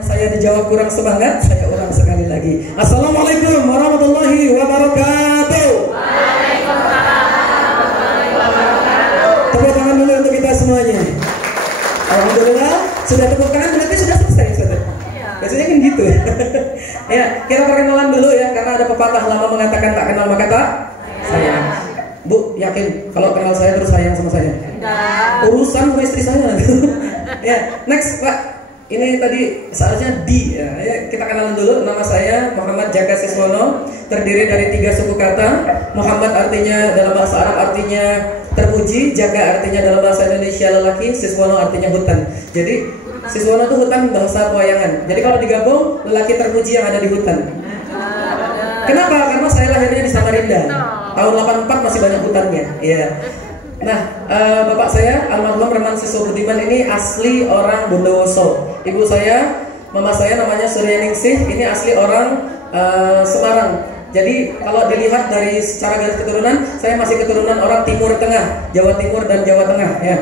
Saya dijawab kurang semangat, saya ulang sekali lagi. Assalamualaikum warahmatullahi wabarakatuh. Waalaikumsalam warahmatullahi wabarakatuh. Tepuk tangan dulu untuk kita semuanya. Alhamdulillah, sudah tepuk tangan berarti sudah selesai, Ustaz. Biasanya kan gitu. Ya, kita perkenalan dulu ya, karena ada pepatah lama mengatakan tak kenal maka tak sayang. Bu, yakin kalau kenal saya terus sayang sama saya? Urusan sama istri saya. Ya, next Pak. Ini tadi seharusnya di ya. Kita kenalan dulu. Nama saya Muhammad Jaka Siswono, terdiri dari 3 suku kata. Muhammad artinya dalam bahasa Arab artinya terpuji, Jaka artinya dalam bahasa Indonesia lelaki, Siswono artinya hutan. Jadi Siswono itu hutan bahasa Pewayangan. Jadi kalau digabung, lelaki terpuji yang ada di hutan. Kenapa? Karena saya lahirnya di Samarinda. Tahun 84 masih banyak hutannya. Iya. Nah, bapak saya almarhum Reman Siso Budiman ini asli orang Bondowoso. Ibu saya, mama saya namanya Suryaningsih, ini asli orang Semarang. Jadi kalau dilihat dari secara garis keturunan, saya masih keturunan orang Timur Tengah, Jawa Timur dan Jawa Tengah ya.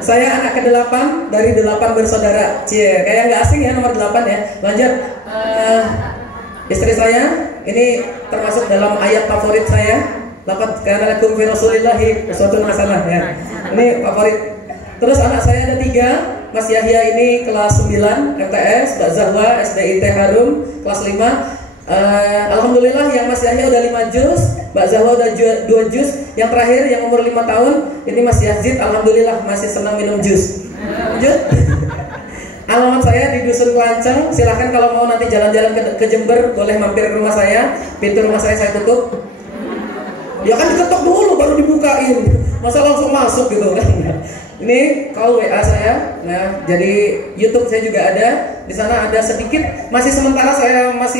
Saya anak ke-8 dari 8 bersaudara. Cie, kayak nggak asing ya nomor 8 ya. Lanjut, istri saya ini termasuk dalam ayat favorit saya. Laqad kana lakum fi Rasulillahi uswatun hasanah ya. Ini favorit. Terus anak saya ada 3. Mas Yahya ini kelas 9 MTS, Mbak Zahwa SDIT Harum kelas 5. Alhamdulillah yang Mas Yahya udah 5 juz, Mbak Zahwa udah 2 juz. Yang terakhir yang umur 5 tahun ini Mas Yazid, alhamdulillah masih senang minum jus. Lanjut. Alamat saya di Dusun Kelanceng. Silahkan kalau mau nanti jalan-jalan ke Jember boleh mampir ke rumah saya. Pintu rumah saya tutup. Ya kan diketok dulu baru dibukain. Masa langsung masuk gitu kan? Ini call WA saya. Nah, jadi YouTube saya juga ada. Di sana ada sedikit. Masih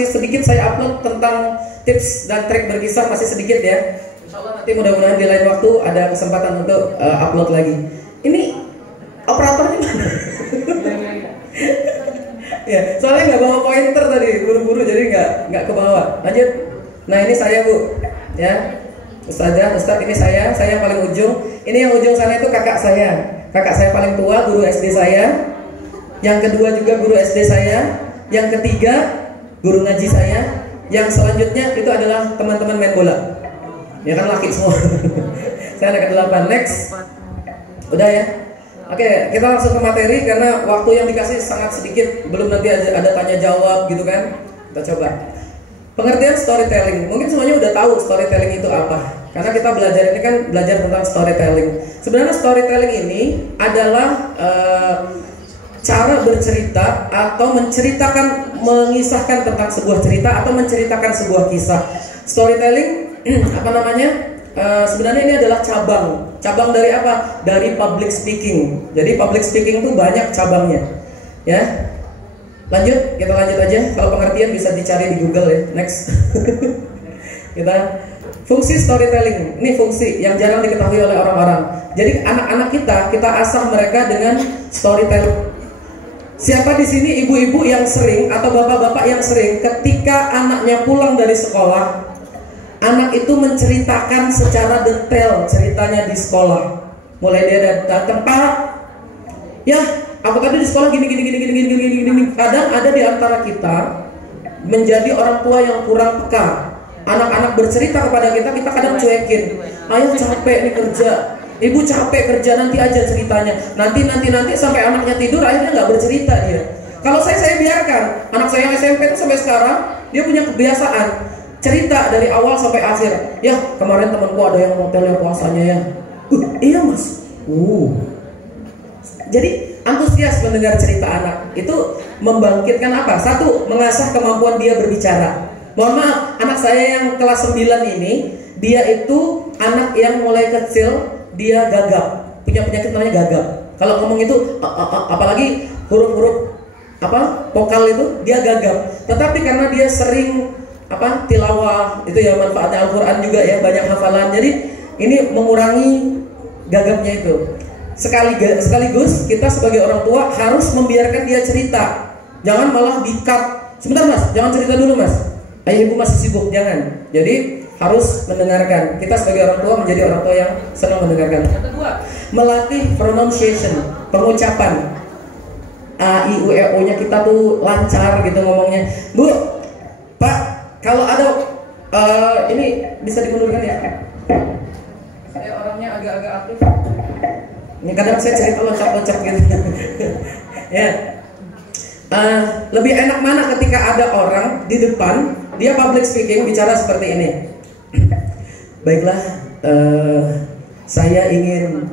sedikit saya upload tentang tips dan trik berkisah, masih sedikit ya. Insyaallah nanti mudah-mudahan di lain waktu ada kesempatan untuk upload lagi. Ini operatornya mana? Ya, soalnya nggak bawa pointer tadi, buru-buru jadi nggak ke bawah. Lanjut. Nah ini saya Bu, ya. Ustazah, Ustaz ini saya yang paling ujung. Ini yang ujung sana itu kakak saya. Kakak saya paling tua, guru SD saya. Yang kedua juga guru SD saya. Yang ketiga guru ngaji saya. Yang selanjutnya itu adalah teman-teman main bola. Ya kan laki semua. Saya anak ke-8. Next. Udah ya. Oke, kita langsung ke materi karena waktu yang dikasih sangat sedikit. Belum nanti ada tanya jawab gitu kan. Kita coba. Pengertian storytelling, mungkin semuanya udah tahu storytelling itu apa. Karena kita belajar ini kan belajar tentang storytelling. Sebenarnya storytelling ini adalah cara bercerita atau mengisahkan tentang sebuah cerita atau menceritakan sebuah kisah. Storytelling apa namanya? Sebenarnya ini adalah cabang dari apa? Dari public speaking. Jadi public speaking itu banyak cabangnya, ya. Kita lanjut aja. Kalau pengertian bisa dicari di Google ya. Next. Fungsi storytelling. Ini fungsi yang jarang diketahui oleh orang-orang. Jadi anak-anak kita asah mereka dengan storytelling. Siapa di sini ibu-ibu yang sering atau bapak-bapak yang sering ketika anaknya pulang dari sekolah, anak itu menceritakan secara detail ceritanya di sekolah. Mulai dia datang, Pak, ya aku tadi di sekolah gini. Kadang ada di antara kita menjadi orang tua yang kurang peka. Anak-anak bercerita kepada kita kadang cuekin. Ayah capek nih kerja, ibu capek kerja, nanti aja ceritanya. Nanti sampai anaknya tidur akhirnya nggak bercerita dia. Kalau saya biarkan. Anak saya yang SMP itu sampai sekarang dia punya kebiasaan cerita dari awal sampai akhir. Ya kemarin temanku ada yang hotelnya puasanya ya. Iya mas. Jadi antusias mendengar cerita anak itu membangkitkan apa? Satu, mengasah kemampuan dia berbicara. Mohon maaf, anak saya yang kelas 9 ini, dia itu anak yang mulai kecil dia gagap, punya penyakit namanya gagap. Kalau ngomong itu apalagi huruf-huruf vokal itu dia gagap. Tetapi karena dia sering tilawah, itu ya manfaatnya Al-Qur'an juga ya, banyak hafalan. Jadi ini mengurangi gagapnya itu. Sekaligus kita sebagai orang tua harus membiarkan dia cerita. Jangan malah di-cut. Sebentar mas, jangan cerita dulu mas. Ayah ibu masih sibuk, jangan. Jadi harus mendengarkan. Kita sebagai orang tua menjadi orang tua yang senang mendengarkan. Yang kedua, melatih pronunciation, pengucapan. A, I, U, E, O-nya kita tuh lancar gitu ngomongnya. Bu, Pak, kalau ada ini bisa dimundurkan ya? Saya orangnya agak-agak aktif. Ini kadang saya cerita loncat-loncat gitu. Ya. Lebih enak mana ketika ada orang di depan, dia public speaking bicara seperti ini. Baiklah, saya ingin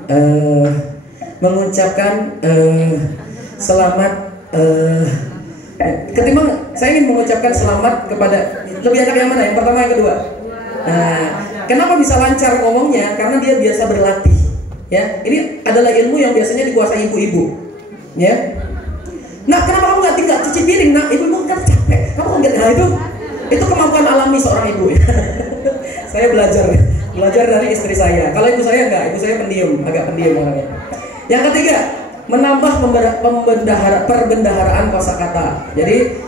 mengucapkan selamat. Ketimbang saya ingin mengucapkan selamat kepada, lebih enak yang mana? Yang pertama, yang kedua? Kenapa bisa lancar ngomongnya? Karena dia biasa berlatih. Ya, ini adalah ilmu yang biasanya dikuasai ibu-ibu. Ya. Nah, kenapa kamu nggak tinggal cuci piring? Nah, ibu kan capek. Kamu nggak? Nah, itu kemampuan alami seorang ibu. Ya. Saya belajar dari istri saya. Kalau ibu saya enggak, ibu saya pendiam, agak pendiam orangnya. Yang ketiga, menambah perbendaharaan kosakata. Jadi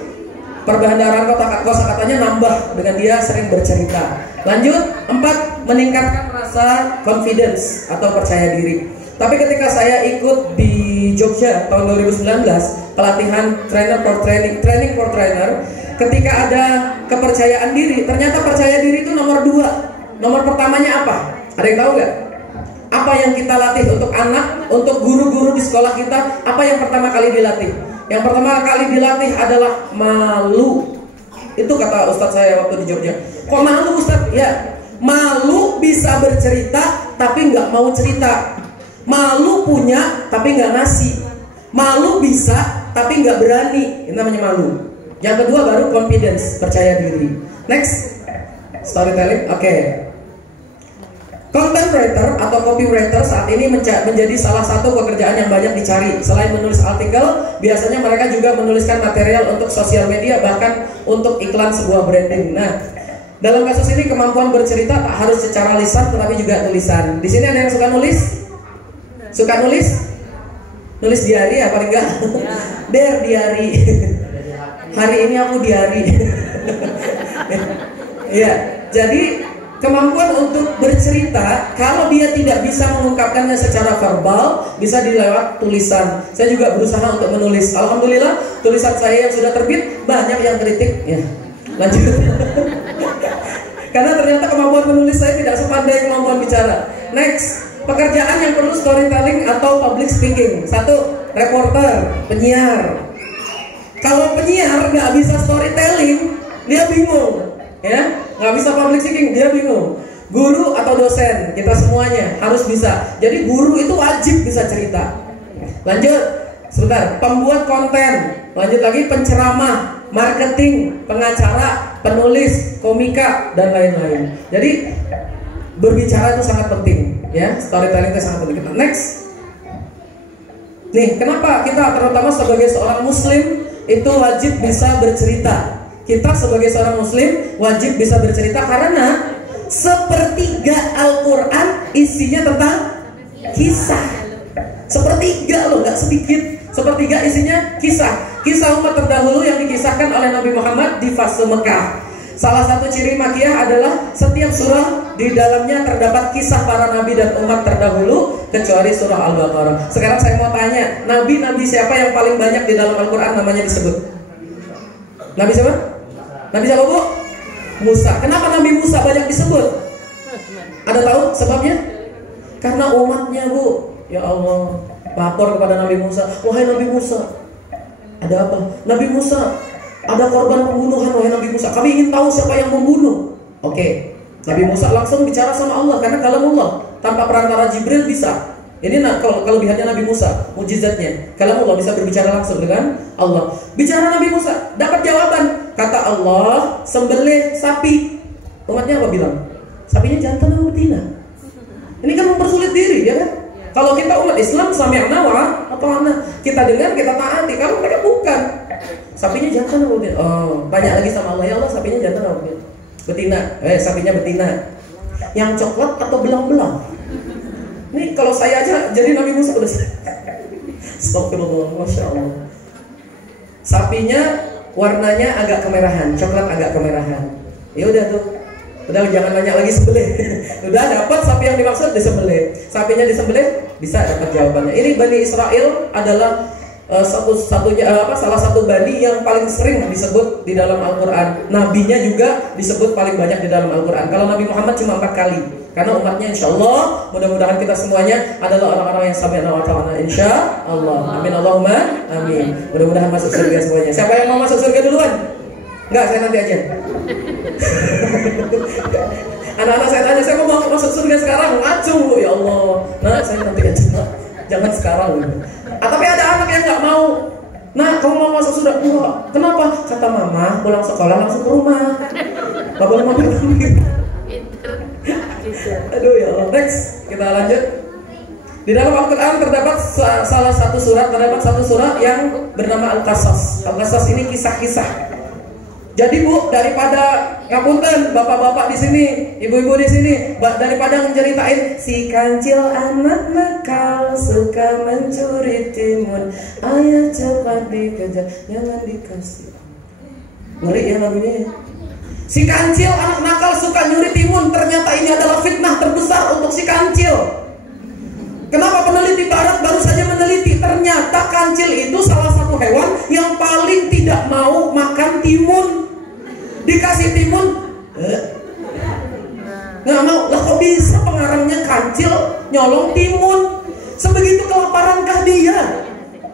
perbendaharaan kosakatanya nambah dengan dia sering bercerita. Lanjut, 4, meningkatkan rasa confidence atau percaya diri. Tapi ketika saya ikut di Jogja tahun 2019, pelatihan training for trainer, ketika ada kepercayaan diri, ternyata percaya diri itu nomor 2. Nomor pertamanya apa? Ada yang tahu nggak? Apa yang kita latih untuk anak, untuk guru-guru di sekolah kita? Apa yang pertama kali dilatih? Yang pertama kali dilatih adalah malu. Itu kata ustadz saya waktu di Jogja. Kok malu ustadz? Ya, malu bisa bercerita tapi nggak mau cerita. Malu punya tapi nggak ngasih. Malu bisa tapi nggak berani. Itu namanya malu. Yang kedua baru confidence, percaya diri. Next, storytelling. Oke. Content writer atau copywriter saat ini menjadi salah satu pekerjaan yang banyak dicari. Selain menulis artikel, biasanya mereka juga menuliskan material untuk sosial media, bahkan untuk iklan sebuah branding. Nah, dalam kasus ini kemampuan bercerita tak harus secara lisan, tetapi juga tulisan. Di sini ada yang suka nulis? Suka nulis? Nulis diary ya paling enggak? Der diary. Hari ini aku diary. Ya, jadi kemampuan untuk bercerita, kalau dia tidak bisa mengungkapkannya secara verbal, bisa dilewat tulisan. Saya juga berusaha untuk menulis. Alhamdulillah, tulisan saya yang sudah terbit banyak yang kritik. Ya, lanjut. Karena ternyata kemampuan menulis saya tidak sepandai kemampuan bicara. Next, pekerjaan yang perlu storytelling atau public speaking. 1, reporter, penyiar. Kalau penyiar nggak bisa storytelling, dia bingung. Ya, nggak bisa public speaking, dia bingung. Guru atau dosen, kita semuanya harus bisa. Jadi guru itu wajib bisa cerita. Lanjut, sebentar. Pembuat konten, lanjut lagi penceramah, marketing, pengacara, penulis, komika dan lain-lain. Jadi berbicara itu sangat penting, ya. Storytelling itu sangat penting. Next, nih kenapa kita terutama sebagai seorang Muslim itu wajib bisa bercerita? Kita sebagai seorang Muslim wajib bisa bercerita karena sepertiga Al-Quran isinya tentang kisah. Sepertiga loh, nggak sedikit. Sepertiga isinya kisah. Kisah umat terdahulu yang dikisahkan oleh Nabi Muhammad di fase Mekah. Salah satu ciri Makiyah adalah setiap surah di dalamnya terdapat kisah para nabi dan umat terdahulu kecuali surah Al-Baqarah. Sekarang saya mau tanya, nabi-nabi siapa yang paling banyak di dalam Al-Quran namanya disebut? Nabi siapa? Nabi siapa, Bu? Musa. Kenapa Nabi Musa banyak disebut? Ada tahu sebabnya? Karena umatnya, Bu. Ya Allah, lapor kepada Nabi Musa. Wahai Nabi Musa, ada apa? Nabi Musa, ada korban pembunuhan. Wahai Nabi Musa, kami ingin tahu siapa yang membunuh. Oke. Nabi Musa langsung bicara sama Allah karena kalamullah, tanpa perantara Jibril bisa. Ini kalau kelebihannya Nabi Musa, mujizatnya. Kalamullah bisa berbicara langsung dengan Allah. Bicara Nabi Musa, dapat jawaban. Kata Allah, sembelih sapi. Umatnya apa bilang? Sapinya jantan atau betina? Ini kan mempersulit diri, ya kan? Kalau kita umat Islam, sami'na wa ata'na, kita dengar, kita taati. Kalau mereka bukan, sapinya jantan atau betina? Oh, tanya lagi sama Allah, ya Allah, sapinya jantan atau betina? Sapinya betina. Yang coklat atau belang-belang? Ini kalau saya aja jadi Nabi Musa udah. Astagfirullah, Masya Allah. Sapinya warnanya agak kemerahan, coklat agak kemerahan. Ya udah tuh, udah jangan banyak lagi sembelih. Udah dapat sapi yang dimaksud, disembelih. Sapinya disembelih, bisa dapat jawabannya. Ini Bani Israel adalah salah satu bani yang paling sering disebut di dalam Al-Quran. Nabinya juga disebut paling banyak di dalam Al-Quran. Kalau Nabi Muhammad cuma 4 kali. Karena umatnya insya Allah, mudah-mudahan kita semuanya adalah orang-orang yang sami'na wa ta'ana insya Allah. Amin Allahumma amin. Mudah-mudahan masuk surga semuanya. Siapa yang mau masuk surga duluan? Enggak, saya nanti aja. Anak-anak saya tanya, saya mau masuk surga sekarang, ngacung Bu, ya Allah. Nah, saya nanti aja, nah, jangan sekarang. Tapi ada anak yang nggak mau. Nah, kamu mau masuk surga? Enggak. Kenapa? Kata mama, pulang sekolah langsung ke rumah. Bapak mau bilang. Aduh ya Allah. Next, kita lanjut. Di dalam Al-Quran terdapat satu surat yang bernama Al-Qasas. Al-Qasas ini kisah-kisah. Jadi Bu, daripada ngapunten bapak-bapak di sini, ibu-ibu di sini, daripada menceritain si kancil anak nakal suka mencuri timun, ayah cepat dikejar, jangan dikasih. Ngeri ya lagunya ya. Si kancil anak nakal suka nyuri timun, ternyata ini adalah fitnah terbesar untuk si kancil. Kenapa peneliti barat baru saja meneliti? Ternyata kancil itu salah satu hewan yang paling tidak mau makan timun. Dikasih timun, nggak mau. Lah kok bisa pengarangnya kancil nyolong timun? Sebegitu kelaparankah dia?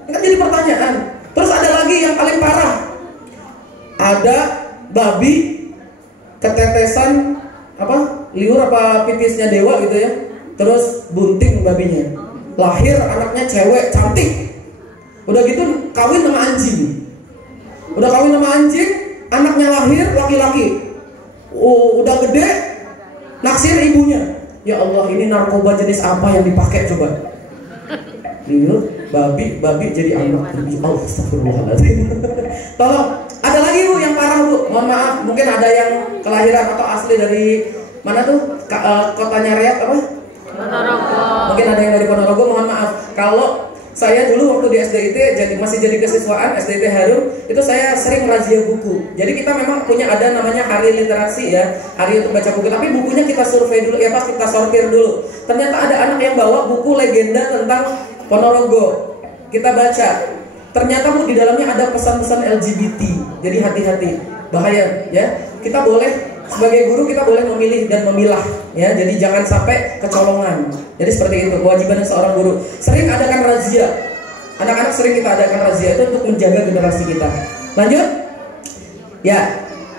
Kan jadi pertanyaan. Terus ada lagi yang paling parah. Ada babi ketetesan liur apa pipisnya dewa gitu ya. Terus bunting babinya. Lahir anaknya cewek cantik. Udah gitu kawin sama anjing. Anaknya lahir laki-laki. Udah gede naksir ibunya. Ya Allah, ini narkoba jenis apa yang dipakai coba? Liur, babi jadi anak. Astagfirullahaladzim. Tolong, ada lagi Bu yang parah Bu. Mohon maaf, mungkin ada yang kelahiran atau asli dari mana tuh? Kotanya Riyadh apa? Ponorogo. Mungkin ada yang dari Ponorogo. Mohon maaf kalau saya dulu waktu di SDIT masih jadi kesiswaan SDIT Harum, itu saya sering razia buku. Jadi kita memang punya ada namanya hari literasi ya, hari untuk baca buku. Tapi bukunya kita survei dulu ya Pak, kita sortir dulu. Ternyata ada anak yang bawa buku legenda tentang Ponorogo. Kita baca. Ternyata Bu di dalamnya ada pesan-pesan LGBT. Jadi hati-hati, bahaya ya. Kita boleh sebagai guru kita boleh memilih dan memilah ya. Jadi jangan sampai kecolongan. Jadi seperti itu kewajiban seorang guru. Sering adakan razia. Anak-anak sering kita adakan razia itu untuk menjaga generasi kita. Lanjut. Ya.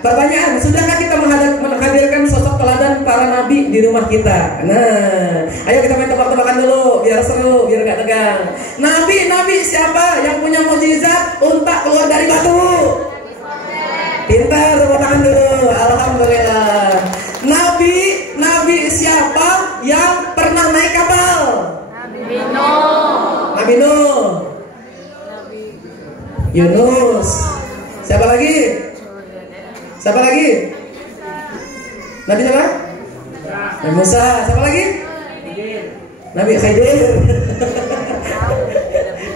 Pertanyaan, sudahkah kita menghadirkan sosok teladan para nabi di rumah kita? Nah, ayo kita main tebak-tebakan dulu biar seru, biar gak tegang. Nabi siapa yang punya mukjizat unta keluar dari batu? Pintar, tepuk tangan dulu. Alhamdulillah. Nabi siapa yang pernah naik kapal? Nabi Nuh. Yunus. Siapa lagi? Nabi siapa? Nabi Musa. Siapa lagi? Nabi Khidir.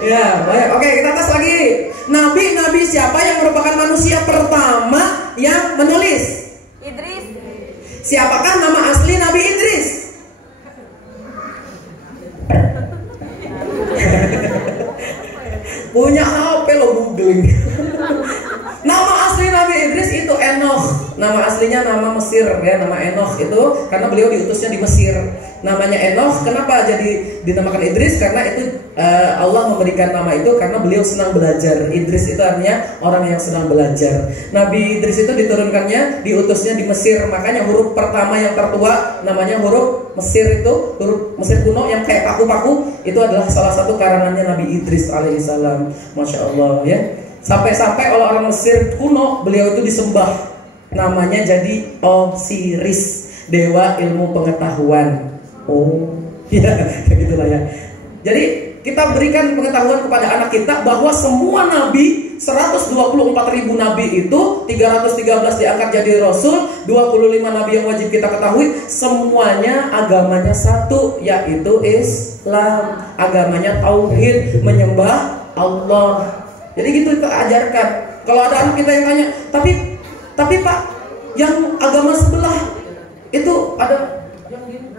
Ya, baik. Oke, kita tes lagi. Nabi siapa yang merupakan manusia pertama yang menulis? Idris. Siapakah nama asli Nabi Idris? Punya HP lo googling. Nama asli Nabi Idris itu Enoch. Nama aslinya nama Mesir ya, nama Enoch itu karena beliau diutusnya di Mesir. Namanya Enoch, kenapa jadi dinamakan Idris? Karena itu Allah memberikan nama itu karena beliau senang belajar. Idris itu artinya orang yang senang belajar. Nabi Idris itu diturunkannya, diutusnya di Mesir. Makanya huruf pertama yang tertua namanya huruf Mesir itu, huruf Mesir kuno yang kayak paku-paku itu adalah salah satu karangannya Nabi Idris alaihissalam. Masya Allah ya. Sampai-sampai oleh orang Mesir kuno beliau itu disembah. Namanya jadi Osiris, dewa ilmu pengetahuan. Oh, ya begitulah ya. Jadi kita berikan pengetahuan kepada anak kita bahwa semua nabi, 124.000 nabi itu 313 diangkat jadi rasul, 25 nabi yang wajib kita ketahui, semuanya agamanya satu, yaitu Islam. Agamanya tauhid, menyembah Allah. Jadi gitu kita ajarkan. Kalau ada anak kita yang tanya, tapi Pak, yang agama sebelah itu ada yang gini.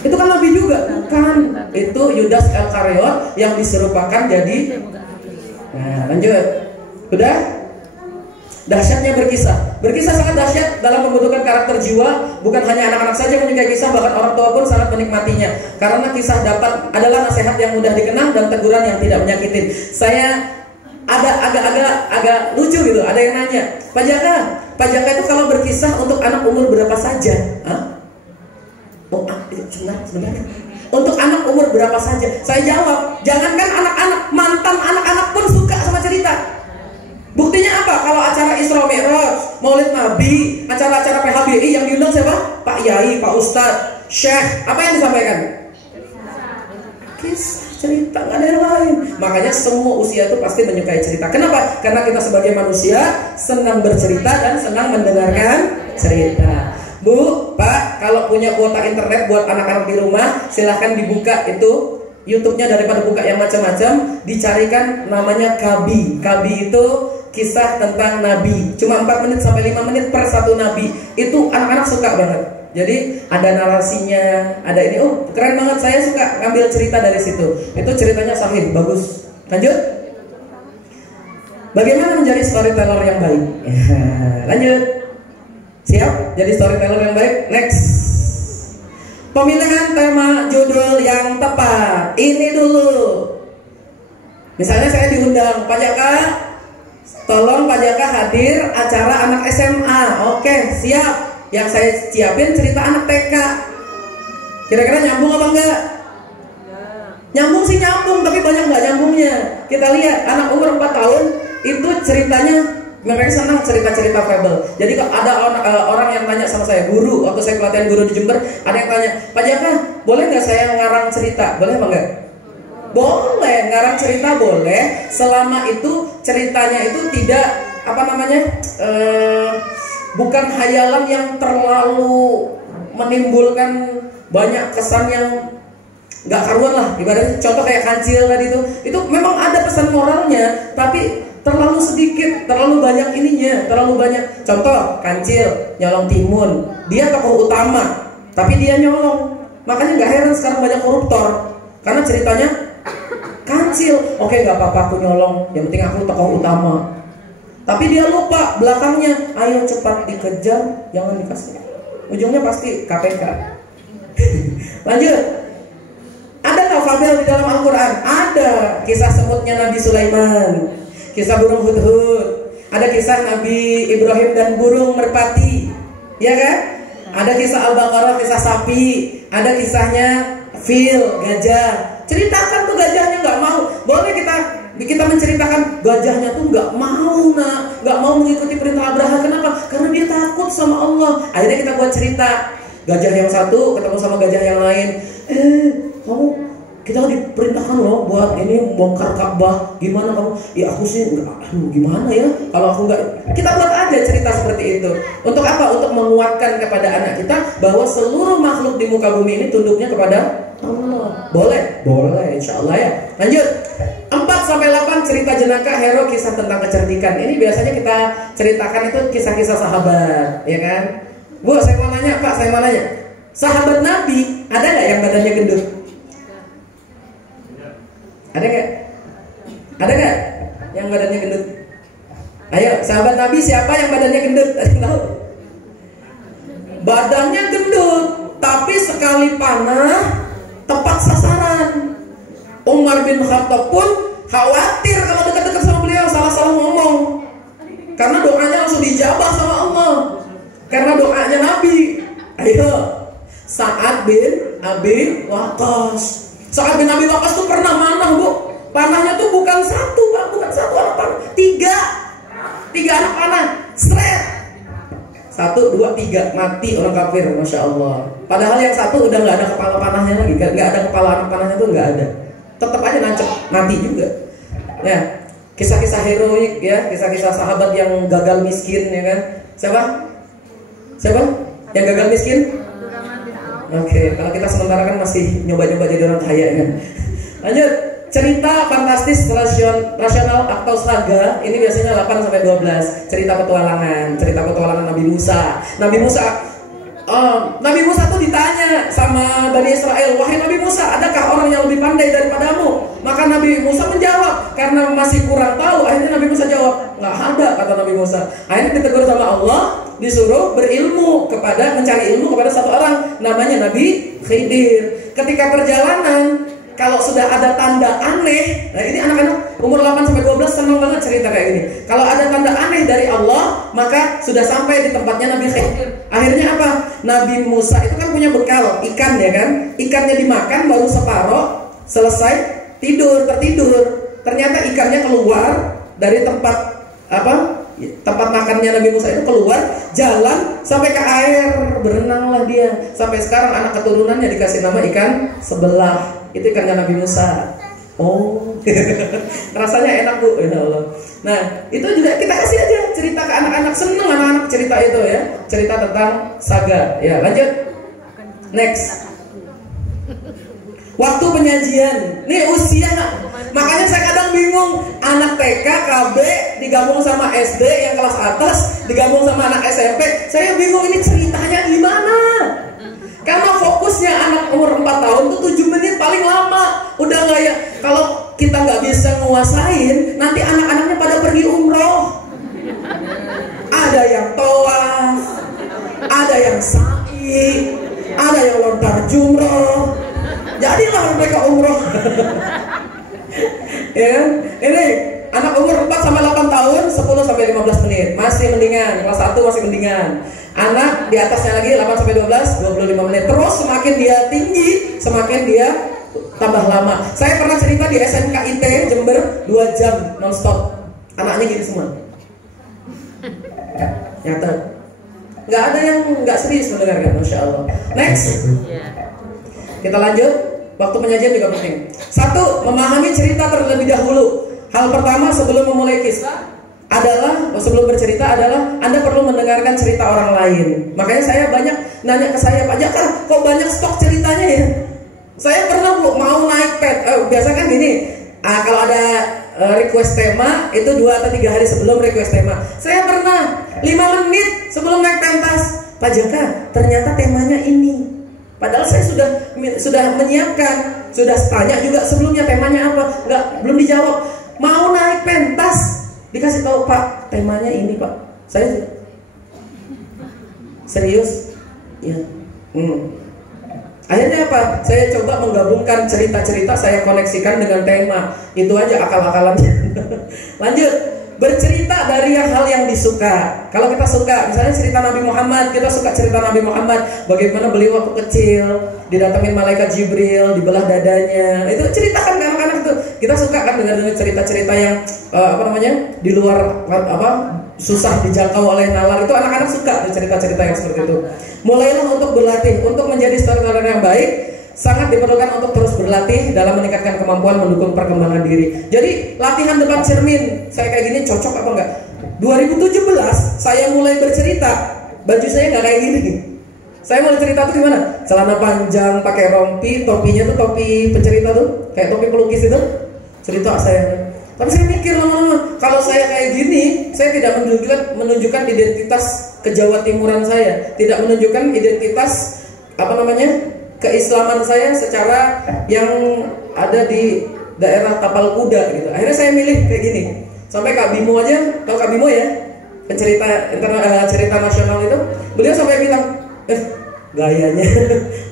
Itu kan nabi juga? Bukan. Itu Yudas Al-Qariyot yang diserupakan jadi Nah, lanjut. Udah? Dahsyatnya berkisah. Berkisah sangat dahsyat dalam membentukkan karakter jiwa. Bukan hanya anak-anak saja yang menyukai kisah, bahkan orang tua pun sangat menikmatinya. Karena kisah adalah nasihat yang mudah dikenang dan teguran yang tidak menyakitin. Saya ada agak lucu gitu. Ada yang nanya, Pak Jaka itu kalau berkisah untuk anak umur berapa saja? Hah? Oh, sebentar. Untuk anak umur berapa saja? Saya jawab, jangankan anak-anak, mantan anak-anak pun suka sama cerita. Buktinya apa? Kalau acara Isra Mi'raj, Maulid Nabi, acara-acara PHBI yang diundang siapa? Pak Yai, Pak Ustadz, Syekh. Apa yang disampaikan? Kisah, cerita, nggak ada yang lain. Makanya semua usia itu pasti menyukai cerita. Kenapa? Karena kita sebagai manusia senang bercerita dan senang mendengarkan cerita. Bu, Pak, kalau punya kuota internet buat anak-anak di rumah, silahkan dibuka itu YouTube-nya, daripada buka yang macam-macam, dicarikan namanya Kabi. Kabi itu kisah tentang Nabi. Cuma 4 menit sampai 5 menit per satu Nabi. Itu anak-anak suka banget. Jadi ada narasinya, ada ini. Oh, keren banget, saya suka ngambil cerita dari situ. Itu ceritanya sahih, bagus. Lanjut. Bagaimana menjadi storyteller yang baik? Lanjut. Siap? Jadi storyteller yang baik. Next. Pemilihan tema judul yang tepat. Ini dulu. Misalnya saya diundang, Pak Jaka, tolong Pak Jaka hadir acara anak SMA. Oke, siap. Yang saya siapin cerita anak TK. Kira-kira nyambung apa enggak? Nyambung sih nyambung, tapi banyak nggak nyambungnya. Kita lihat anak umur 4 tahun itu ceritanya, mereka senang cerita-cerita fable. Jadi kalau ada orang yang tanya sama saya, guru, waktu saya pelatihan guru di Jember, ada yang tanya, Pak Jaka, boleh nggak saya ngarang cerita? Boleh apa enggak? Boleh, ngarang cerita boleh, selama itu ceritanya itu tidak bukan hayalan yang terlalu menimbulkan banyak kesan yang nggak karuan lah. Ibaratnya contoh kayak Kancil tadi itu memang ada pesan moralnya, tapi terlalu sedikit, terlalu banyak ininya, terlalu banyak. Contoh Kancil nyolong timun, dia tokoh utama, tapi dia nyolong. Makanya nggak heran sekarang banyak koruptor, karena ceritanya Kancil. Oke, nggak apa-apa aku nyolong, yang penting aku tokoh utama. Tapi dia lupa belakangnya, ayo cepat dikejar, jangan dikasih. Ujungnya pasti KPK. Lanjut. Ada nggak fabel di dalam Al-Quran? Ada. Kisah semutnya Nabi Sulaiman, kisah burung hudhud, ada kisah Nabi Ibrahim dan burung merpati, ya kan? Ada kisah Al-Baqarah, kisah sapi, ada kisahnya fil, gajah. Ceritakan tuh gajahnya nggak mau. Boleh kita menceritakan gajahnya tuh nggak mau mengikuti perintah Abraha. Kenapa? Karena dia takut sama Allah. Akhirnya kita buat cerita. Gajah yang satu ketemu sama gajah yang lain. Kita diperintahkan loh buat ini bongkar Ka'bah. Gimana kamu? Ya aku sih gimana ya? Kalau aku nggak, kita buat aja cerita seperti itu. Untuk apa? Untuk menguatkan kepada anak kita bahwa seluruh makhluk di muka bumi ini tunduknya kepada Allah. Boleh, insya Allah ya. Lanjut. 4-8 cerita jenaka hero, kisah tentang kecerdikan. Ini biasanya kita ceritakan itu kisah-kisah sahabat, ya kan? Bu, saya mau nanya, Pak, sahabat Nabi ada nggak yang badannya gendut? Ada nggak yang badannya gendut? Ayo, sahabat Nabi siapa yang badannya gendut? Ada yang tahu? Badannya gendut, tapi sekali panah tepat sasaran. Umar bin Khattab pun khawatir kalau dekat-dekat sama beliau salah-salah ngomong, karena doanya langsung dijabah sama Allah, karena doanya Nabi. Ayo, Sa'ad bin Abi Waqqas. Sa'ad bin Abi Waqqas tuh pernah manah, Bu. Panahnya tuh bukan satu anak panah, tiga anak panah, straight. 1, 2, 3 mati orang kafir, masya Allah. Padahal yang satu udah nggak ada kepala panahnya lagi, nggak ada kepala anak panahnya tuh nggak ada. Tetap aja nancep, mati juga. Ya, kisah-kisah heroik ya, kisah-kisah sahabat yang gagal miskin, ya kan? Siapa? Yang gagal miskin? Oke, kalau kita sementara kan masih nyoba-nyoba jadi orang kaya kan. Lanjut, cerita fantastis rasional atau saga. Ini biasanya 8-12. Cerita petualangan Nabi Musa. Nabi Musa tuh ditanya sama Bani Israel, wahai Nabi Musa, adakah orang yang lebih pandai daripadamu? Maka Nabi Musa menjawab, karena masih kurang tahu. Akhirnya Nabi Musa jawab, nggak ada, kata Nabi Musa. Akhirnya ditegur sama Allah, disuruh berilmu mencari ilmu kepada satu orang, namanya Nabi Khidir. Ketika perjalanan, kalau sudah ada tanda aneh, nah ini anak-anak umur 8-12 senang banget cerita kayak gini. Kalau ada tanda aneh dari Allah, maka sudah sampai di tempatnya Nabi Khidir. Akhirnya apa? Nabi Musa itu kan punya bekal ikan, ya kan? Ikannya dimakan baru separoh, selesai tertidur. Ternyata ikannya keluar dari tempat makannya Nabi Musa itu, keluar jalan sampai ke air, berenanglah dia. Sampai sekarang anak keturunannya dikasih nama ikan sebelah. Itu ikannya Nabi Musa. Oh, rasanya enak Bu, ya Allah. Nah, itu juga kita kasih aja cerita ke anak-anak, seneng anak-anak cerita itu ya, cerita tentang saga. Ya, lanjut. Next. Waktu penyajian. Nih usia. Makanya saya kadang bingung, anak TK, KB digabung sama SD yang kelas atas, digabung sama anak SMP. Saya bingung ini ceritanya gimana? Karena fokusnya anak umur 4 tahun tuh 7 menit paling lama. Udah nggak ya, kalau kita nggak bisa nguasain, nanti anak-anaknya pada pergi umroh. Ada yang tawaf, ada yang sa'i, ada yang lontar jumroh. Jadilah mereka umroh. Ya kan? Ini anak umur 4-8 tahun 10-15 menit masih mendingan, kelas 1 masih mendingan. Anak di atasnya lagi 8-12 25 menit. Terus semakin dia tinggi, semakin dia tambah lama. Saya pernah cerita di SMK IT Jember 2 jam nonstop. Anaknya gini semua. Nyata. Nggak ada yang nggak serius mendengarkan, Masya Allah. Next. Kita lanjut. Waktu penyajian juga penting. 1. Memahami cerita terlebih dahulu. Hal pertama sebelum memulai kisah sebelum bercerita adalah Anda perlu mendengarkan cerita orang lain. Makanya saya banyak nanya ke saya, Pak Jaka, kok banyak stok ceritanya ya? Saya pernah mau naik biasa kan gini, kalau ada request tema itu 2 atau 3 hari sebelum request tema. Saya pernah 5 menit sebelum naik pentas, Pak Jaka, ternyata temanya ini. Padahal saya sudah menyiapkan, sudah tanya juga sebelumnya temanya apa, belum dijawab. Mau naik pentas, dikasih tahu, Pak, temanya ini, Pak. Saya serius, ya. Akhirnya apa? Saya coba menggabungkan cerita-cerita, saya koneksikan dengan tema. Itu aja akal-akalannya. Lanjut. Bercerita dari hal yang disuka. Kalau kita suka, misalnya cerita Nabi Muhammad, kita suka cerita Nabi Muhammad, bagaimana beliau waktu kecil didatangin malaikat Jibril, dibelah dadanya. Itu ceritakan ke anak-anak itu. Kita suka kan dengan cerita-cerita yang di luar susah dijangkau oleh nalar. Itu anak-anak suka cerita-cerita yang seperti itu. Mulailah untuk berlatih, untuk menjadi storyteller yang baik. Sangat diperlukan untuk terus berlatih dalam meningkatkan kemampuan mendukung perkembangan diri. Jadi latihan depan cermin, saya kayak gini cocok apa enggak? 2017 saya mulai bercerita, baju saya nggak kayak gini. Saya mulai cerita tuh gimana? Celana panjang, pakai rompi, topinya tuh topi pencerita tuh, kayak topi pelukis itu. Cerita saya. Tapi saya mikir lama-lama, kalau saya kayak gini, saya tidak menunjukkan identitas kejawa timuran saya, tidak menunjukkan identitas keislaman saya secara yang ada di daerah Tapal Kuda gitu. Akhirnya saya milih kayak gini. Sampai Kak Bimo aja, tahu Kak Bimo ya, pencerita cerita nasional itu, beliau sampai bilang, gayanya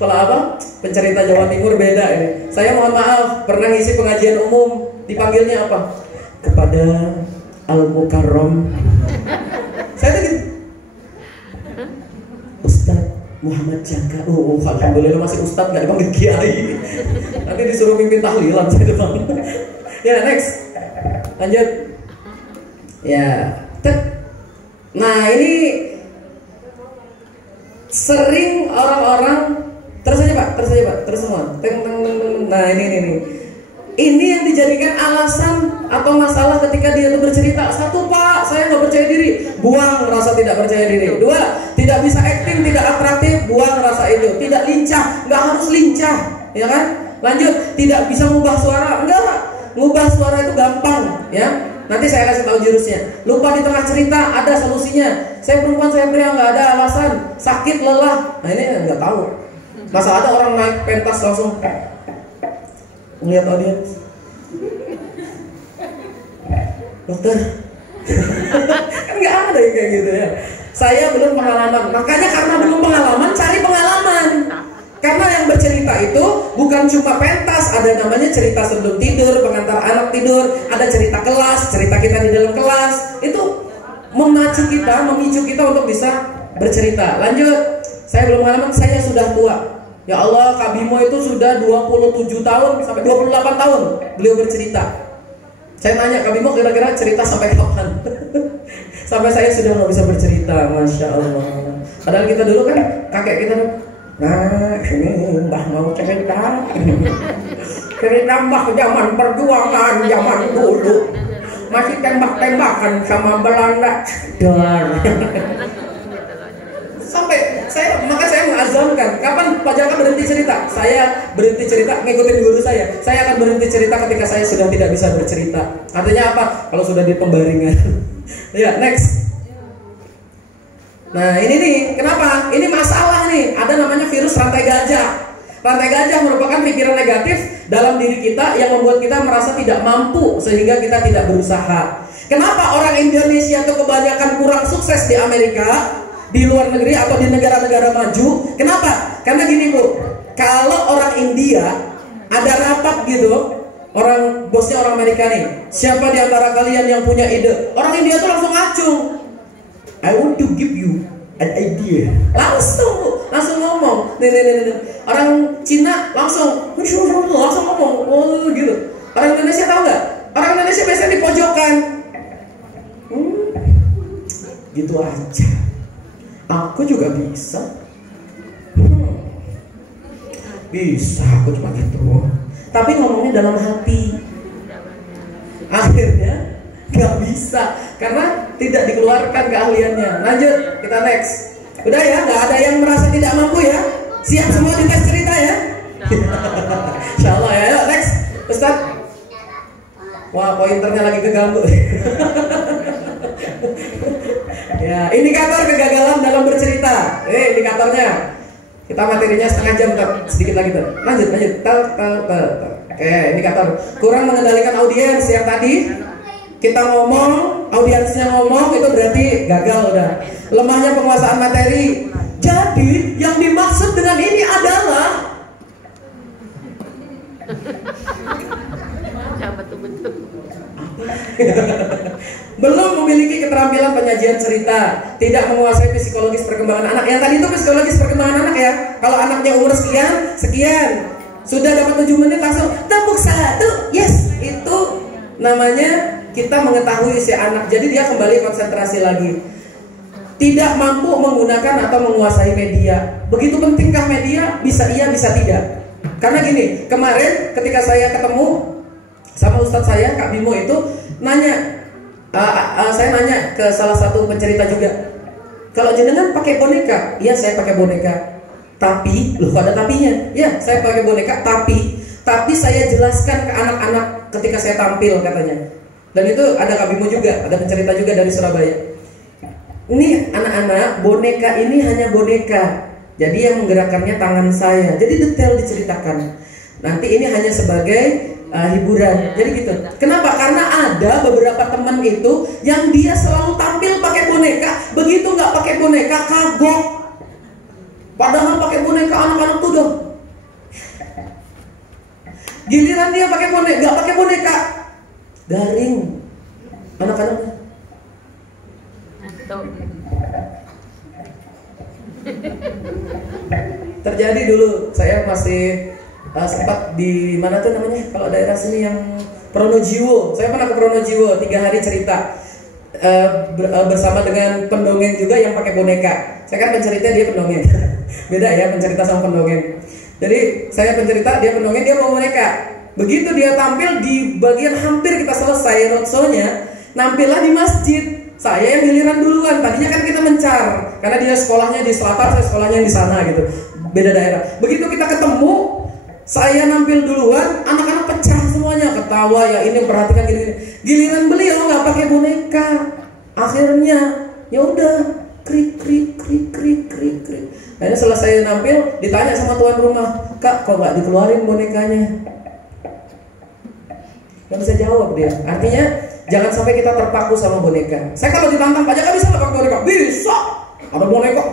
kalau pencerita Jawa Timur beda ini. Saya mohon maaf, pernah ngisi pengajian umum, dipanggilnya apa? Kepada Al-Mukarram. Saya tuh gitu, Ustadz Muhammad Jaka. Alhamdulillah masih Ustadz, gak dipanggil Kiai. Nanti disuruh mimpin tahlilan saya depan. Ya, next. Lanjut. Ya. Nah, ini sering orang-orang terus aja Pak, terus semua. Nah, ini. Ini yang dijadikan alasan atau masalah ketika dia itu bercerita. 1, Pak, saya nggak percaya diri. Buang rasa tidak percaya diri. 2, tidak bisa acting, tidak atraktif. Buang rasa itu. Tidak lincah, nggak harus lincah, ya kan? Lanjut, tidak bisa ngubah suara. Enggak, ngubah suara itu gampang, ya. Nanti saya kasih tahu jurusnya. Lupa di tengah cerita ada solusinya. Saya perempuan, saya pria, nggak ada alasan. Sakit, lelah. Nah ini nggak tahu. Masa ada orang naik pentas langsung ngeliat audiens. Dokter, kan nggak ada yang kayak gitu ya. Saya belum pengalaman. Makanya karena belum pengalaman, cari pengalaman. Karena yang bercerita itu bukan cuma pentas, ada namanya cerita sebelum tidur, pengantar anak tidur, ada cerita kelas, cerita kita di dalam kelas. Itu memacu kita, memicu kita untuk bisa bercerita. Lanjut, saya belum pengalaman, saya sudah tua. Ya Allah, Kak Bimo itu sudah 27 tahun sampai 28 tahun beliau bercerita. Saya nanya, Kak Bimo kira-kira cerita sampai kapan? Sampai saya sudah nggak bisa bercerita, Masya Allah. Padahal kita dulu kan, kakek kita, nah ini mbah mau cerita. Cerita mbah zaman perjuangan, zaman dulu. Masih tembak-tembakan sama Belanda. Dar. Sampai maka saya mengazamkan, kapan Pak Jaka berhenti cerita? Saya berhenti cerita, ngikutin guru saya. Saya akan berhenti cerita ketika saya sudah tidak bisa bercerita. Artinya apa? Kalau sudah di pembaringan. Ya, next. Nah, ini nih, kenapa? Ini masalah nih. Ada namanya virus rantai gajah. Rantai gajah merupakan pikiran negatif dalam diri kita yang membuat kita merasa tidak mampu sehingga kita tidak berusaha. Kenapa orang Indonesia itu kebanyakan kurang sukses di Amerika, di luar negeri atau di negara-negara maju? Kenapa? Karena gini Bu, kalau orang India ada rapat gitu, orang bosnya orang Amerika nih, siapa di antara kalian yang punya ide? Orang India tuh langsung ngacung. I want to give you an idea. Langsung ngomong. Nih. Orang Cina langsung ngomong. Oh gitu. Orang Indonesia tahu nggak? Orang Indonesia biasanya di pojokan. Gitu aja. Aku juga bisa. Bisa, aku cuma gitu. Tapi ngomongnya dalam hati. Akhirnya nggak bisa karena tidak dikeluarkan keahliannya. Lanjut, kita next. Udah ya, nggak ada yang merasa tidak mampu ya. Siap semua dites cerita ya. Insya Allah ya. Yuk next, Ustaz. Wah, pointernya lagi keganggu. Ya, indikator kegagalan dalam bercerita. Indikatornya. Kita materinya setengah jam, sedikit lagi tuh. Lanjut. Oke, indikator. Kurang mengendalikan audiens yang tadi. Kita ngomong, audiensnya ngomong, itu berarti gagal udah. Lemahnya penguasaan materi. Jadi, yang dimaksud dengan ini adalah belum memiliki keterampilan penyajian cerita, tidak menguasai psikologis perkembangan anak. Yang tadi itu psikologis perkembangan anak ya. Kalau anaknya umur sekian, sudah dapat 7 menit langsung tepuk 1, yes. Itu namanya kita mengetahui si anak. Jadi dia kembali konsentrasi lagi. Tidak mampu menggunakan atau menguasai media. Begitu pentingkah media? Bisa iya, bisa tidak. Karena gini, kemarin ketika saya ketemu sama ustadz saya, Kak Bimo itu nanya, saya nanya ke salah satu pencerita juga, kalau jenengan pakai boneka? Iya, saya pakai boneka. Tapi, loh ada tapinya? Iya, saya pakai boneka, tapi saya jelaskan ke anak-anak ketika saya tampil katanya. Dan itu ada Kak Bimo juga, ada pencerita juga dari Surabaya. Ini anak-anak, boneka ini hanya boneka. Jadi yang menggerakkannya tangan saya. Jadi detail diceritakan. Nanti ini hanya sebagai hiburan. Jadi gitu. Kenapa? Karena ada beberapa teman itu yang dia selalu tampil pakai boneka. Begitu nggak pakai boneka kagok. Padahal pakai boneka anak-anak tuh dong. Giliran dia pakai boneka, nggak pakai boneka, garing anak-anaknya. Terjadi dulu, saya masih sempat di mana tuh namanya, kalau daerah sini yang Pronojiwo. Saya pernah ke Pronojiwo 3 hari cerita bersama dengan pendongeng juga yang pakai boneka. Saya kan pencerita, dia pendongeng. Beda ya pencerita sama pendongeng. Jadi saya pencerita, dia pendongeng, dia bawa boneka. Begitu dia tampil di bagian hampir kita selesai roadshow-nya, nampillah di masjid. Saya yang giliran duluan. Tadinya kan kita mencar, karena dia sekolahnya di selatan, saya sekolahnya di sana gitu, beda daerah. Begitu kita ketemu, Saya nampil duluan, anak-anak pecah semuanya, ketawa ya ini perhatikan gini. Giliran beliau nggak pakai boneka, akhirnya ya udah krik krik krik krik krik krik. Akhirnya selesai nampil, ditanya sama tuan rumah, Kak, kok nggak dikeluarin bonekanya? Nggak bisa jawab dia. Artinya jangan sampai kita terpaku sama boneka. Saya kalau ditantang Pak Jaka bisa nggak pakai boneka? Bisa. Ada boneka.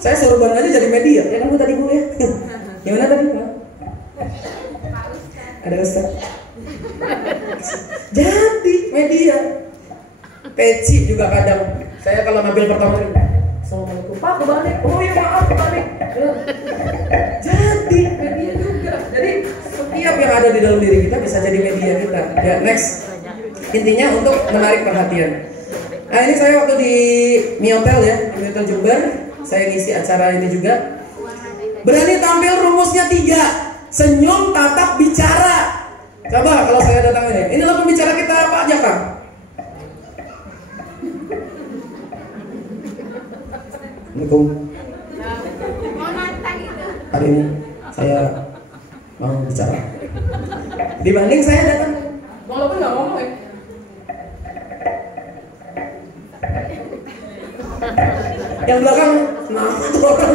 Saya suruh Bang aja jadi media. Ya kamu tadi Bu ya. Gimana tadi Pak? Ada Ustaz. Jadi media. Peci juga kadang. Saya kalau ngambil pertama kali, Assalamualaikum Pak, kebalik. Oh ya maaf kebalik. Jadi media juga. Jadi setiap yang ada di dalam diri kita bisa jadi media kita. Ya next. Intinya untuk menarik perhatian. Nah ini saya waktu di Miotel ya, di Miotel Jember. Saya ngisi acara ini juga. Berani tampil rumusnya 3. Senyum, tatap, bicara. Coba kalau saya datang ini. Inilah pembicara kita Pak Jaka. Assalamualaikum. Hari ini saya mau bicara. Dibanding saya datang, walaupun nggak ngomong ya. Yang belakang, nah orang.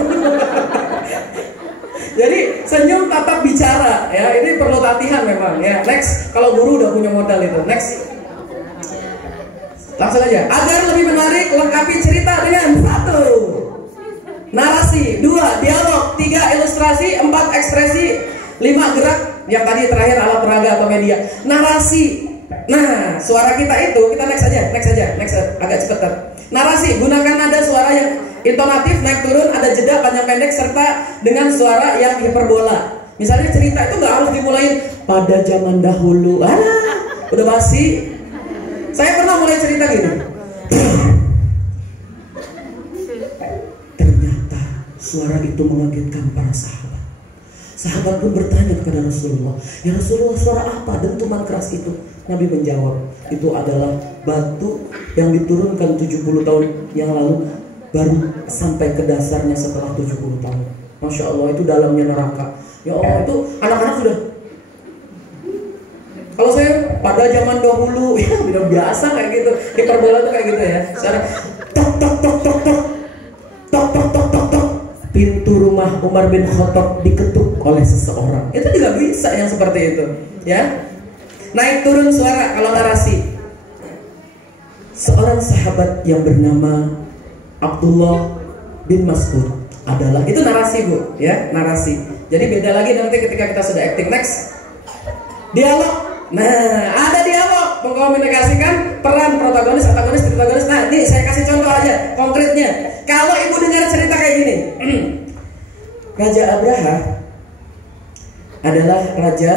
Jadi senyum, tatap, bicara ya. Ini perlu latihan memang ya. Next, kalau guru udah punya modal itu. Next, langsung aja. Agar lebih menarik, lengkapi cerita dengan 1. narasi, 2. dialog, 3. ilustrasi, 4. ekspresi, 5. gerak. Yang tadi terakhir alat peraga atau media. Narasi. Nah, suara kita itu kita next agak cepetan. Narasi, gunakan nada suara yang intonatif, naik turun, ada jeda, panjang pendek, serta dengan suara yang hiperbola. Misalnya cerita itu nggak harus dimulai pada zaman dahulu. Udah basi. Saya pernah mulai cerita gini. Ternyata suara itu mengagetkan para sahabat. Sahabat pun bertanya kepada Rasulullah, ya Rasulullah, suara apa dentuman keras itu? Nabi menjawab, itu adalah batu yang diturunkan 70 tahun yang lalu, baru sampai ke dasarnya setelah 70 tahun. Masya Allah, itu dalamnya neraka. Ya Allah, itu anak-anak sudah. Kalau saya pada zaman dahulu, ya udah biasa kayak gitu. Hiperbola tuh kayak gitu ya. Sekarang tok tok tok tok tok tok tok tok tok tok. Pintu rumah Umar bin Khattab diketuk oleh seseorang. Itu juga bisa yang seperti itu, ya. Naik turun suara kalau narasi. Seorang sahabat yang bernama Abdullah bin Mas'ud adalah, itu narasi Bu, ya, narasi. Jadi beda lagi nanti ketika kita sudah acting. Next, dialog. Nah, ada dialog mengkomunikasikan peran protagonis, antagonis, protagonis. Nah, nih saya kasih contoh aja konkretnya. Kalau ibu dengar cerita kayak gini, Raja Abraha adalah raja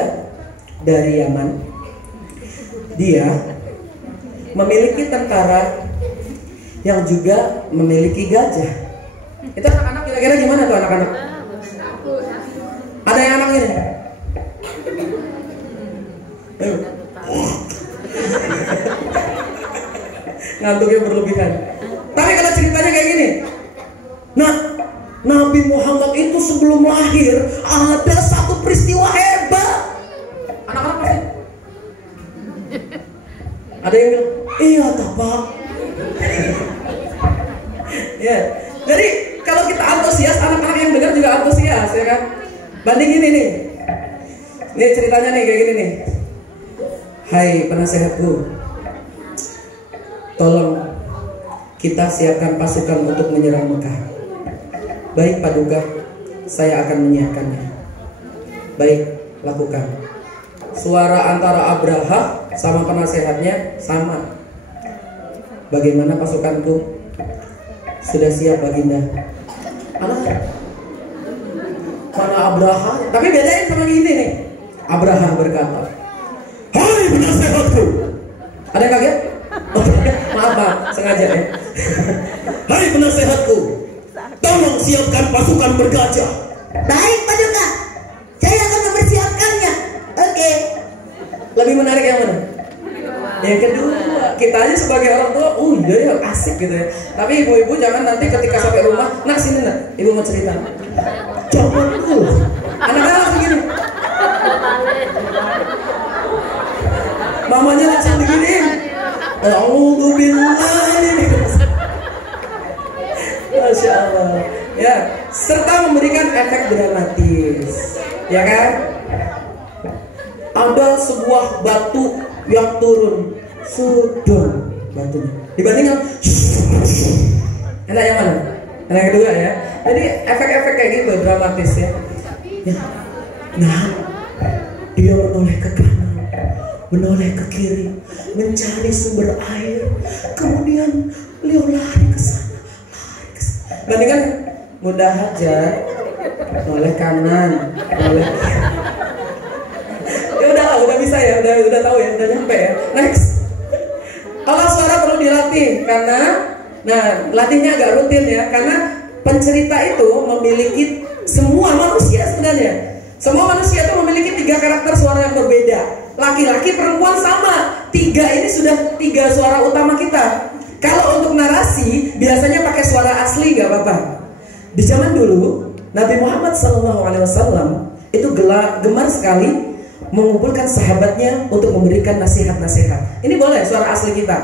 dari Yaman. Dia memiliki tentara yang juga memiliki gajah. Itu anak-anak kira-kira gimana tuh anak-anak? Ada yang anak ini? Ngantuknya berlebihan. Tapi kalau ceritanya kayak gini, nah, Nabi Muhammad itu sebelum lahir ada satu peristiwa hebat. Anak-anak pasti ada yang bilang, iya tak Pak. Ya, jadi kalau kita antusias, anak-anak yang dengar juga antusias, ya kan? Banding ini nih. Ini ceritanya nih kayak gini nih. Hai penasehatku, tolong kita siapkan pasukan untuk menyerang Mekah. Baik Paduka, saya akan menyiapkannya. Baik, lakukan. Suara antara Abraha sama penasehatnya sama. Bagaimana pasukanku? Sudah siap Baginda. Anak, mana Abraha? Tapi bedain sama gini nih. Abraha berkata, hai penasehatku. Ada yang kaget? Oh, maaf, sengaja ya. Hai penasehatku, tolong siapkan pasukan bergajah. Baik Paduka, saya akan mempersiapkannya. Oke. Lebih menarik yang mana? Yang kedua. kita aja sebagai orang tua, iya ya asik gitu ya. Tapi ibu-ibu jangan nanti ketika sampai rumah, nak sini nak, ibu mau cerita. Jangan dulu. Anak-anak langsung gini. Mamanya langsung begini. Alhamdulillah. Masya Allah. Ya, serta memberikan efek dramatis, ya kan? Ada sebuah batu yang turun, sudon batunya. Dibandingkan, enak yang mana? Enak yang kedua ya. Jadi efek-efek kayak gitu dramatis ya. Nah, dia menoleh ke kanan, menoleh ke kiri, mencari sumber air. Kemudian beliau lari ke sana, lari ke sana. Bandingkan mudah aja, menoleh kanan, menoleh kiri. Ya udah bisa ya, udah tahu ya, udah nyampe ya. Next. Kalau suara perlu dilatih karena, nah latihnya agak rutin ya, karena pencerita itu memiliki semua manusia sebenarnya. Semua manusia itu memiliki 3 karakter suara yang berbeda. Laki-laki, perempuan sama. 3 ini sudah 3 suara utama kita. Kalau untuk narasi biasanya pakai suara asli nggak apa-apa. Di zaman dulu Nabi Muhammad SAW itu gemar sekali mengumpulkan sahabatnya untuk memberikan nasihat-nasihat. Ini boleh suara asli kita.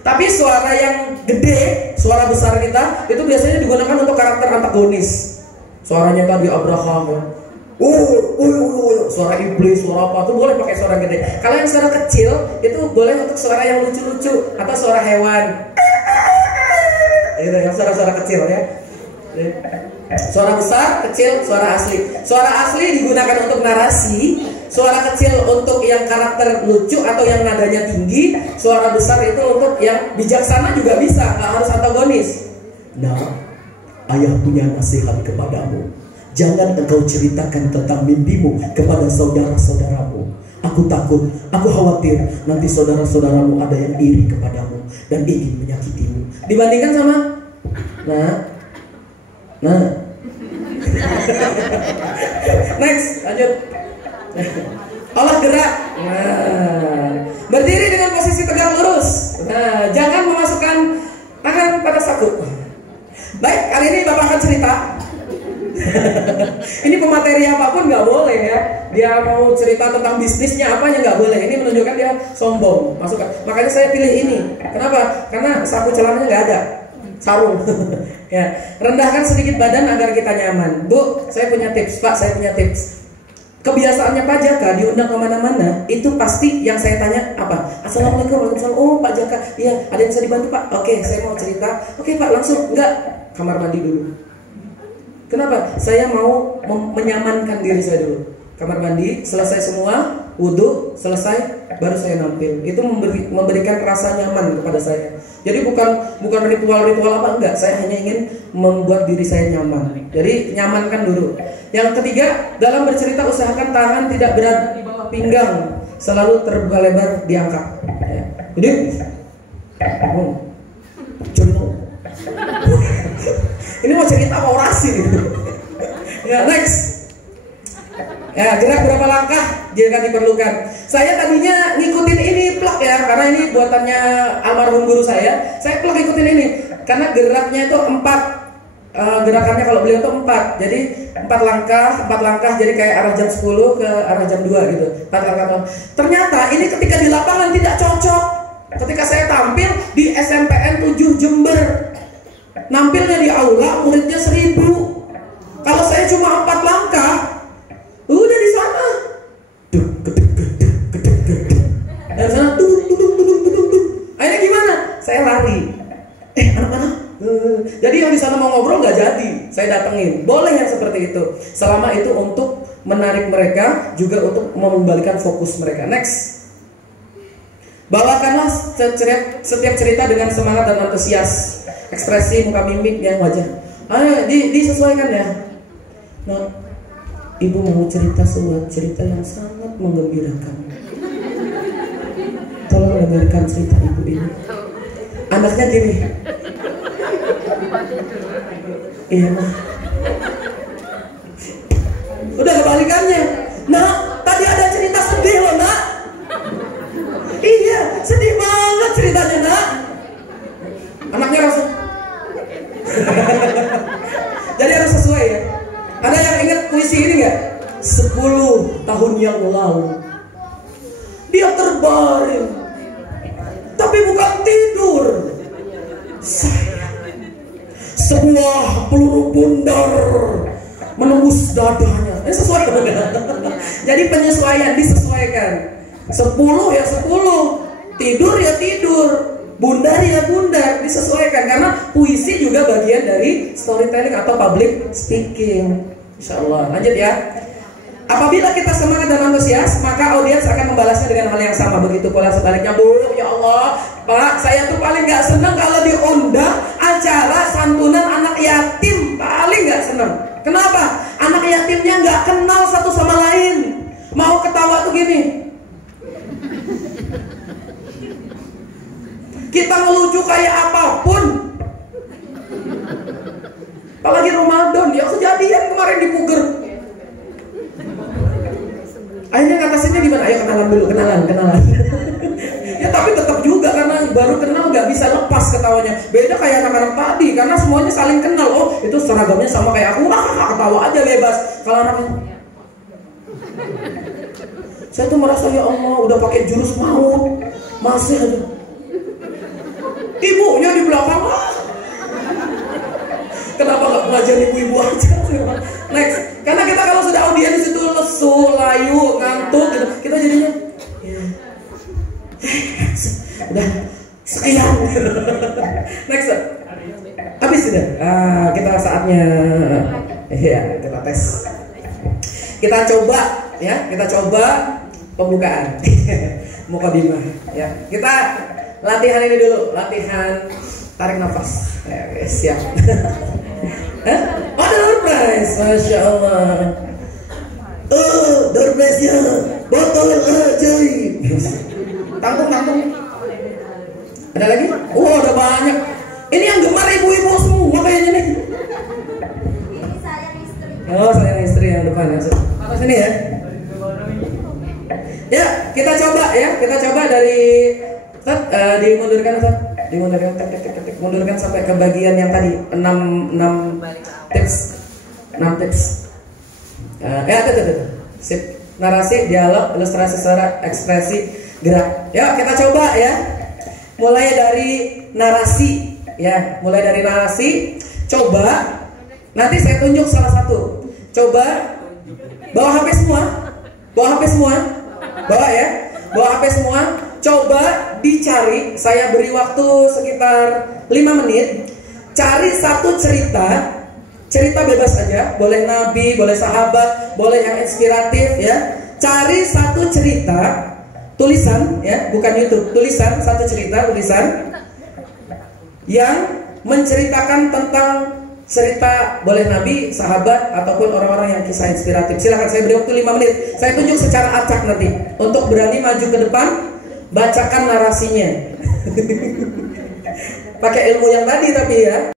Tapi suara yang gede, suara besar kita itu biasanya digunakan untuk karakter antagonis. Suaranya tadi Abraham ya. Suara iblis, suara apa tuh boleh pakai suara gede. Kalau yang suara kecil itu boleh untuk suara yang lucu-lucu atau suara hewan. Itu yang suara-suara kecil ya. Suara besar, kecil, suara asli. Suara asli digunakan untuk narasi. Suara kecil untuk yang karakter lucu atau yang nadanya tinggi. Suara besar itu untuk yang bijaksana juga bisa, nggak harus antagonis. Nah, ayah punya nasihat kepadamu. Jangan engkau ceritakan tentang mimpimu kepada saudara-saudaramu. Aku takut, aku khawatir nanti saudara-saudaramu ada yang iri kepadamu dan ingin menyakitimu. Dibandingkan sama, next, lanjut. Allah gerak. Berdiri dengan posisi tegak lurus. Jangan memasukkan tangan pada saku. Baik, kali ini Bapak akan cerita. Ini pemateri apapun nggak boleh ya. Dia mau cerita tentang bisnisnya apanya nggak boleh. Ini menunjukkan dia sombong. Masukkan. Makanya saya pilih ini. Kenapa? Karena saku celananya nggak ada. Sarung. Ya, rendahkan sedikit badan agar kita nyaman. Bu, saya punya tips. Pak, saya punya tips. Kebiasaannya Pak Jaka diundang kemana-mana itu pasti yang saya tanya apa? Assalamualaikum, waalaikumsalam. Oh Pak Jaka, iya ada yang bisa dibantu Pak? Oke, saya mau cerita. Oke Pak, langsung. Enggak, kamar mandi dulu. Kenapa? Saya mau menyamankan diri saya dulu. Kamar mandi, selesai semua, wudhu, selesai, baru saya nampil. Itu memberikan rasa nyaman kepada saya. Jadi bukan ritual-ritual apa, enggak. Saya hanya ingin membuat diri saya nyaman. Jadi nyamankan dulu. Yang ketiga, dalam bercerita usahakan tangan tidak berada di bawah pinggang, selalu terbuka lebar diangkat. Ya. Jadi, ini mau cerita apa orasi gitu. Ya, next. Ya, gerak berapa langkah jika diperlukan. Saya tadinya ngikutin ini plak ya, karena ini buatannya almarhum guru saya. Saya plak ikutin ini karena geraknya itu 4. Gerakannya kalau beliau itu 4. Jadi 4 langkah jadi kayak arah jam 10 ke arah jam 2 gitu. 4 langkah. Ternyata ini ketika di lapangan tidak cocok. Ketika saya tampil di SMPN 7 Jember, nampilnya di aula muridnya 1000. Kalau saya cuma 4 langkah, udah di sana. Dan sana akhirnya gimana? Saya lari. Anak-anak. Jadi yang di sana mau ngobrol nggak jadi, saya datengin. Boleh yang seperti itu. Selama itu untuk menarik mereka, juga untuk mengembalikan fokus mereka. Next. Bawakanlah setiap cerita dengan semangat dan antusias. Ekspresi muka mimik yang wajah. Disesuaikan ya. Nah, ibu mau cerita sebuah cerita yang sangat menggembirakan. Tolong dengarkan cerita ibu ini. Anaknya gini. Iya mah. Udah kebalikannya. Nah, tadi ada cerita sedih loh nak. Iya, sedih banget ceritanya nak? Anaknya langsung. Jadi harus sesuai ya. Ada yang ingat puisi ini nggak? 10 tahun yang lalu dia terbaring, tapi bukan tidur. Sebuah peluru bundar menembus dadanya. Sesuai kan? Jadi penyesuaian, disesuaikan. 10 ya 10, tidur ya tidur, bundar ya bundar, disesuaikan. Karena puisi juga bagian dari storytelling atau public speaking. Insyaallah. Lanjut ya. Apabila kita semangat dan antusias, maka audiens akan membalasnya dengan hal yang sama. Begitu pula sebaliknya. Bu, ya Allah, Pak, saya tuh paling gak senang kalau diundang acara santunan anak yatim. Paling gak senang. Kenapa? Anak yatimnya gak kenal satu sama lain. Mau ketawa tuh gini. Kita ngelucu kayak apapun. Apalagi Ramadan, ya kejadian kemarin di Puger. Akhirnya ngatasinnya gimana? Ayo kenalan dulu, kenalan. Ya tapi tetap juga karena baru kenal nggak bisa lepas ketawanya. Beda kayak anak-anak tadi karena semuanya saling kenal. Oh itu seragamnya sama kayak aku, ketawa aja bebas. Kalau anaknya, saya tuh merasa ya Allah udah pakai jurus maut, masih aja. Ibunya di belakang, kenapa nggak belajar ibu-ibu aja? Next, karena kita kalau sudah audiens itu lesu, layu, ngantuk, gitu, kita jadinya udah sekian. Next, habis sudah. Kita saatnya, ya kita tes. Kita coba, ya kita coba pembukaan, mukadimah, ya kita latihan ini dulu, latihan tarik nafas. Ya, oke, siap. Oh, ada door prize, masya Allah. Door prize-nya botol ajaib. Tanggung. Ada lagi? Oh, ada banyak. Ini yang gemar ibu-ibu semua kayaknya nih. Ini sayang istri. Oh, sayang istri yang depan ya. Atas sini ya. Ya, kita coba dari dimundurkan Ustaz. Mundurkan sampai ke bagian yang tadi 6 tips. Tuh. Sip. Narasi, dialog, ilustrasi suara, ekspresi, gerak. Yuk kita coba ya. Mulai dari narasi ya, coba nanti saya tunjuk salah satu. Coba bawa HP semua. Bawa HP semua. Coba dicari, saya beri waktu sekitar 5 menit. Cari satu cerita bebas aja, boleh nabi, boleh sahabat, boleh yang inspiratif ya. Cari satu cerita, tulisan ya, bukan YouTube, tulisan yang menceritakan tentang cerita, boleh nabi, sahabat, ataupun orang-orang yang kisah inspiratif. Silahkan, saya beri waktu 5 menit. Saya tunjuk secara acak nanti. Untuk berani maju ke depan, bacakan narasinya. Pakai ilmu yang tadi tapi ya.